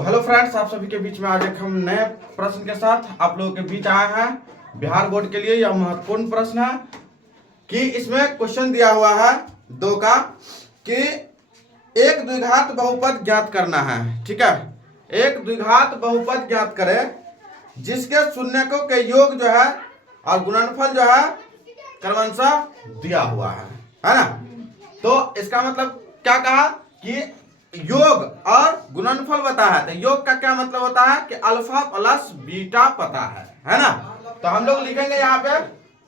Hello friends, आप सभी के बीच में आज एक हम नए प्रश्न के साथ आप लोगों के बीच आए हैं। बिहार बोर्ड के लिए यह महत्वपूर्ण प्रश्न है कि इसमें क्वेश्चन दिया हुआ है दो का कि एक द्विघात बहुपद ज्ञात करना है। ठीक है, एक द्विघात बहुपद ज्ञात करें जिसके शून्यकों के योग जो है और गुणनफल जो है क्रमशः दिया हुआ है ना। तो इसका मतलब क्या कहा कि योग और गुणनफल पता है। तो योग का क्या मतलब होता है कि अल्फा प्लस बीटा पता है ना। तो हम लोग लिखेंगे यहाँ पे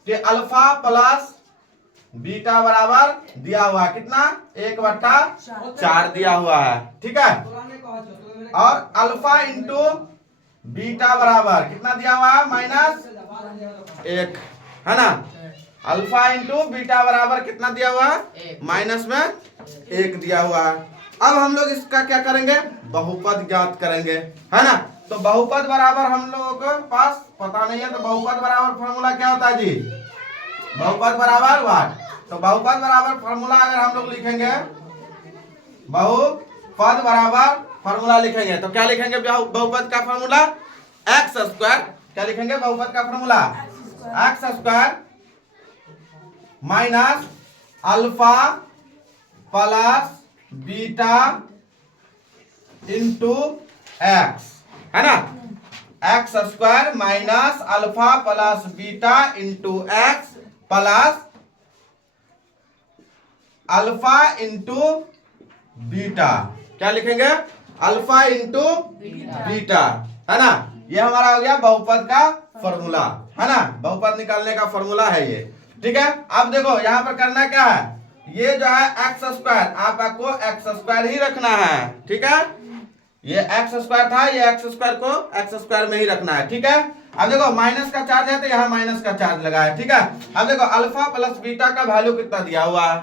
कि अल्फा प्लस बीटा बराबर दिया हुआ है कितना, 1/4 दिया हुआ है। ठीक है, और अल्फा इंटू बीटा बराबर कितना दिया हुआ है, -1 है ना। अल्फा इंटू बीटा बराबर कितना दिया हुआ है, -1 दिया हुआ है। अब हम लोग इसका क्या करेंगे, बहुपद ज्ञात करेंगे, है ना। तो बहुपद बराबर हम लोगों के पास पता नहीं है, तो बहुपद बराबर फॉर्मूला क्या होता है जी, बहुपद बराबर वाट। तो बहुपद बराबर फॉर्मूला अगर हम लोग लिखेंगे, बहुपद बराबर फॉर्मूला लिखेंगे तो क्या लिखेंगे, बहुपद का फॉर्मूला x²। क्या लिखेंगे बहुपद का formula, x² minus alpha plus beta into x, है ना। x² minus alpha plus beta into x plus alpha into beta. क्या लिखेंगे, अल्फा इंटू बीटा, है ना। ये हमारा हो गया बहुपद का फॉर्मूला, है ना। बहुपद निकालने का फॉर्मूला है ये। ठीक है, अब देखो यहाँ पर करना क्या है, ये जो है x², आपको x² ही रखना है। ठीक है, ये x² था, ये x² को x² में ही रखना है। ठीक है, अब देखो माइनस का चार्ज है तो यहाँ माइनस का चार्ज लगा है। ठीक है, अब देखो अल्फा प्लस बीटा का वैल्यू कितना दिया हुआ है,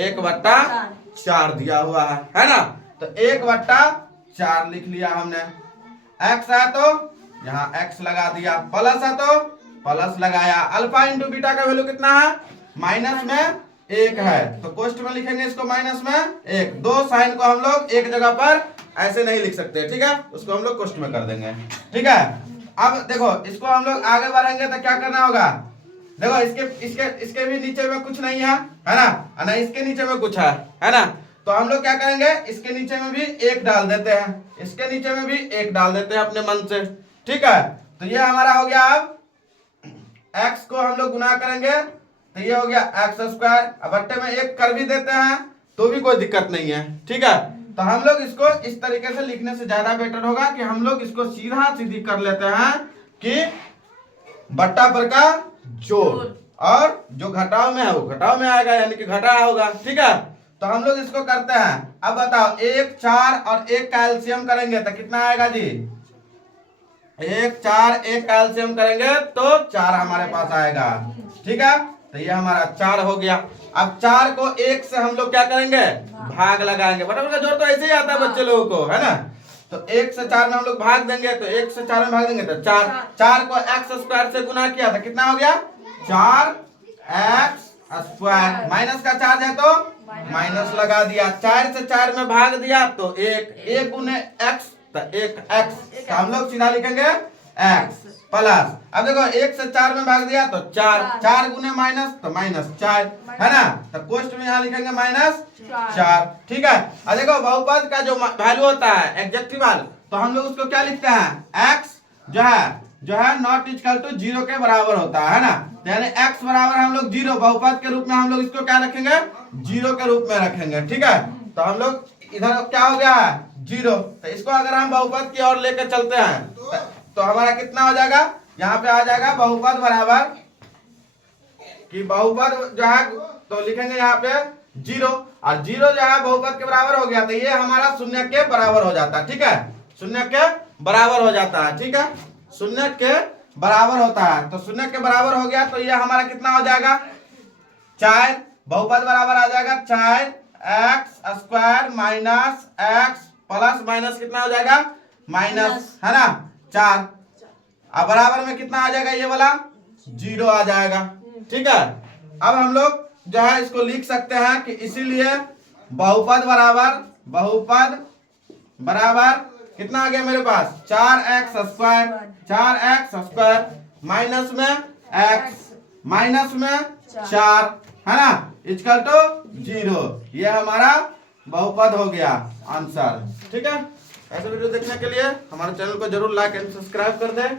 1/4 दिया हुआ है ना। तो 1/4 लिख लिया हमने। x है तो यहाँ x लगा दिया, प्लस है तो प्लस लगाया। अल्फा इंटू बीटा का वैल्यू कितना है, -1 है, तो कोष्ठ में लिखेंगे इसको -1। दो साइन को हम लोग एक जगह पर ऐसे नहीं लिख सकते, ठीक है, उसको हम लोग कोष्ठ में कर देंगे। ठीक है, अब देखो इसको हम लोग आगे बढ़ेंगे तो क्या करना होगा, देखो इसके भी नीचे में कुछ नहीं है ना, इसके नीचे में कुछ है ना। तो हम लोग क्या करेंगे, इसके नीचे में भी 1 डाल देते हैं, इसके नीचे में भी 1 डाल देते हैं अपने मन से। ठीक है, तो ये हमारा हो गया। अब x को हम लोग गुना करेंगे तो ये हो गया x², अब बट्टे में 1 कर भी देते हैं तो भी कोई दिक्कत नहीं है। ठीक है, तो हम लोग इसको इस तरीके से लिखने से ज्यादा बेटर होगा कि हम लोग इसको सीधा सीधी कर लेते हैं कि बट्टा पर का जोड़, और जो घटाव में है वो घटाव में आएगा, यानी कि घटा होगा। ठीक है, तो हम लोग इसको करते हैं। अब बताओ 1 4 और 1 का एलसीएम करेंगे तो कितना आएगा जी, 1 4 1 का एलसीएम करेंगे तो 4 हमारे पास आएगा। ठीक है, तो ये हमारा 4 हो गया। अब 4 को 1 से हम लोग क्या करेंगे, भाग लगाएंगे। बराबर का जोड़ तो ऐसे ही आता है बच्चे लोगों को, है ना। तो 1 से 4 में हम लोग भाग देंगे, तो 1 से 4 में भाग देंगे तो 4 को x² से गुना किया था, कितना हो गया, 4x²। माइनस का चार्ज है तो माइनस लगा दिया, 4 से 4 में भाग दिया तो 1 गुने x तो 1x, तो हम लोग सीधा लिखेंगे x प्लस। अब देखो 1 से 4 में भाग दिया तो 4 गुने माइनस तो -4, है ना। तो कोष्ठ में यहाँ लिखेंगे -4। ठीक है, अब देखो बहुपद का जो वैल्यू होता है एडजेक्टिव, तो हम लोग उसको क्या लिखते हैं, x जो है नॉट इक्वल टू 0 के बराबर होता है ना। यानी x बराबर हम लोग 0, बहुपद के रूप में हम लोग इसको क्या रखेंगे, 0 के रूप में रखेंगे। ठीक है, तो हम लोग इधर क्या हो गया है 0, तो इसको अगर हम बहुपद की ओर लेकर चलते हैं तो हमारा कितना हो जाएगा, यहाँ पे आ जाएगा बहुपद बराबर कि बहुपद जो है तो लिखेंगे यहाँ पे 0, और 0 जो है बहुपद के बराबर हो गया तो ये हमारा शून्य के बराबर हो जाता है। ठीक है, शून्य के बराबर हो जाता है। ठीक है, शून्य के बराबर होता है, तो शून्य के बराबर हो गया तो ये हमारा कितना हो जाएगा, 4। बहुपद बराबर आ जाएगा 4x² minus x plus minus कितना हो जाएगा, माइनस, है ना, 4। अब बराबर में कितना आ जाएगा, ये वाला 0 आ जाएगा। ठीक है, अब हम लोग जो है इसको लिख सकते हैं कि इसीलिए बहुपद बराबर कितना आ गया मेरे पास 4x², 4x² माइनस में x माइनस में 4 है ना, इक्वल टू 0। ये हमारा बहुपद हो गया आंसर। ठीक है, ऐसे वीडियो देखने के लिए हमारे चैनल को जरूर लाइक एंड सब्सक्राइब कर दें।